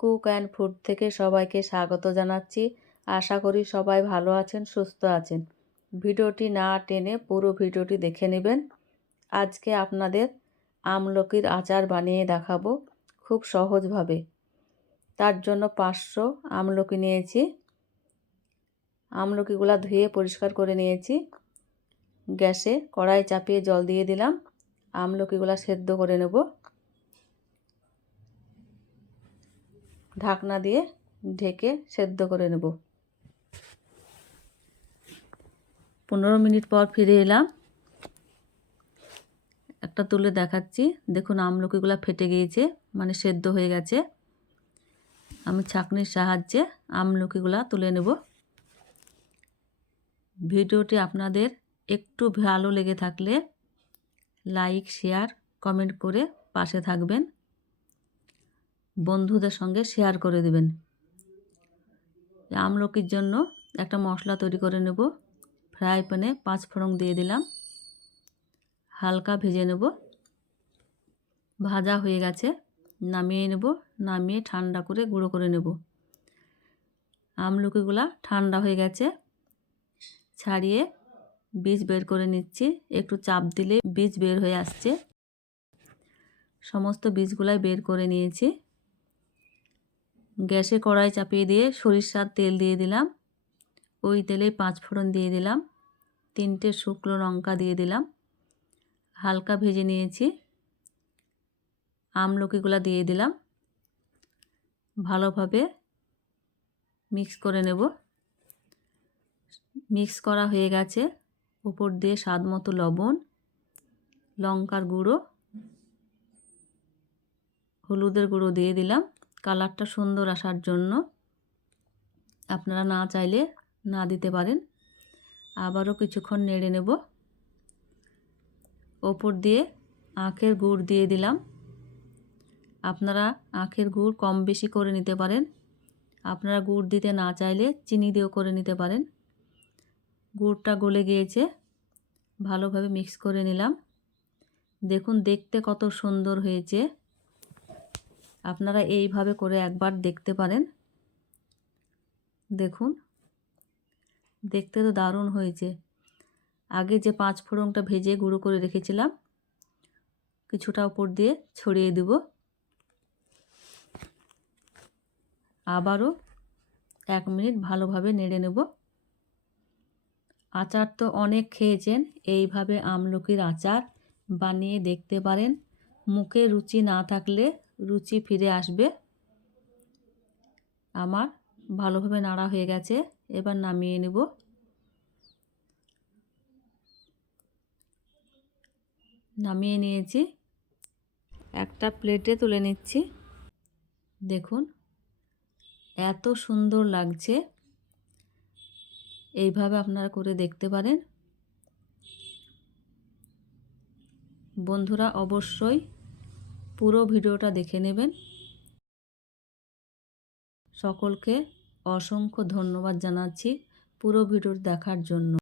Cook and food থেকে সবাইকে স্বাগত জানাচ্ছি। আশা করি সবাই ভালো আছেন, সুস্থ আছেন। ভিডিওটি না টেনে পুরো ভিডিওটি দেখে নেবেন। আজকে আপনাদের আমলকির আচার বানিয়ে দেখাবো খুব সহজভাবে। তার জন্য 500 আমলকি নিয়েছি। আমলকিগুলো ধুয়ে পরিষ্কার করে নিয়েছি। গ্যাসে কড়াই চাপিয়ে জল দিয়ে দিলাম। আমলকিগুলো সেদ্ধ করে নেব। ঢাকনা দিয়ে ঢেকে সেদ্ধ করে নেব। 15 মিনিট পর ফিরে এলাম। একটা তুলে দেখাচ্ছি। দেখুন আমলকিগুলো ফেটে গিয়েছে, মানে সেদ্ধ হয়ে গেছে। আমি ছাঁকনির সাহায্যে আমলকিগুলো তুলে নেব। ভিডিওটি আপনাদের একটু ভালো লেগে থাকলে লাইক, শেয়ার, কমেন্ট করে পাশে থাকবেন। বন্ধুদের সঙ্গে শেয়ার করে দেবেন। আমলকির জন্য একটা মশলা তৈরি করে নেব। ফ্রাই প্যানে 5 ফোড়ন দিয়ে দিলাম। হালকা ভেজে নেব। ভাজা হয়ে গেছে, নামিয়ে নেব। নামিয়ে ঠান্ডা করে গুঁড়ো করে নেব। আমলকিগুলা ঠান্ডা হয়ে গেছে, ছাড়িয়ে বীজ বের করে নিচ্ছি। একটু চাপ দিলে বীজ বের হয়ে আসছে। সমস্ত বীজগুলাই বের করে নিয়েছি। গ্যাসে কড়াই চাপিয়ে দিয়ে সরিষার তেল দিয়ে দিলাম। ওই তেলে 5 ফোড়ন দিয়ে দিলাম। 3টে শুকনো লঙ্কা দিয়ে দিলাম। হালকা ভেজে নিয়েছি। আমলকিগুলা দিয়ে দিলাম। ভালোভাবে মিক্স করে নেব। মিক্স করা হয়ে গেছে। উপর দিয়ে স্বাদ মতো লবণ, লঙ্কার গুঁড়ো, হলুদের গুঁড়ো দিয়ে দিলাম কালারটা সুন্দর আসার জন্য। আপনারা না চাইলে না দিতে পারেন। আবারও কিছুক্ষণ নেড়ে নেব। ওপর দিয়ে আখের গুড় দিয়ে দিলাম। আপনারা আখের গুড় কম বেশি করে নিতে পারেন। আপনারা গুড় দিতে না চাইলে চিনি দিয়েও করে নিতে পারেন। গুড়টা গলে গিয়েছে, ভালোভাবে মিক্স করে নিলাম। দেখুন দেখতে কত সুন্দর হয়েছে। আপনারা এইভাবে করে একবার দেখতে পারেন। দেখুন দেখতে তো দারুণ হয়েছে। আগে যে 5 ফোড়নটা ভেজে গুঁড়ো করে রেখেছিলাম, কিছুটা উপর দিয়ে ছড়িয়ে দেব। আবারও 1 মিনিট ভালোভাবে নেড়ে নেব। আচার তো অনেক খেয়েছেন, এইভাবে আমলকির আচার বানিয়ে দেখতে পারেন। মুখে রুচি না থাকলে রুচি ফিরে আসবে। আমার ভালোভাবে নাড়া হয়ে গেছে, এবার নামিয়ে নেব। নামিয়ে নিয়েছি, একটা প্লেটে তুলে নিচ্ছি। দেখুন এত সুন্দর লাগছে। এইভাবে আপনারা করে দেখতে পারেন। বন্ধুরা অবশ্যই পুরো ভিডিওটা দেখে নেবেন। সকলকে অসংখ্য ধন্যবাদ জানাচ্ছি পুরো ভিডিও দেখার জন্য।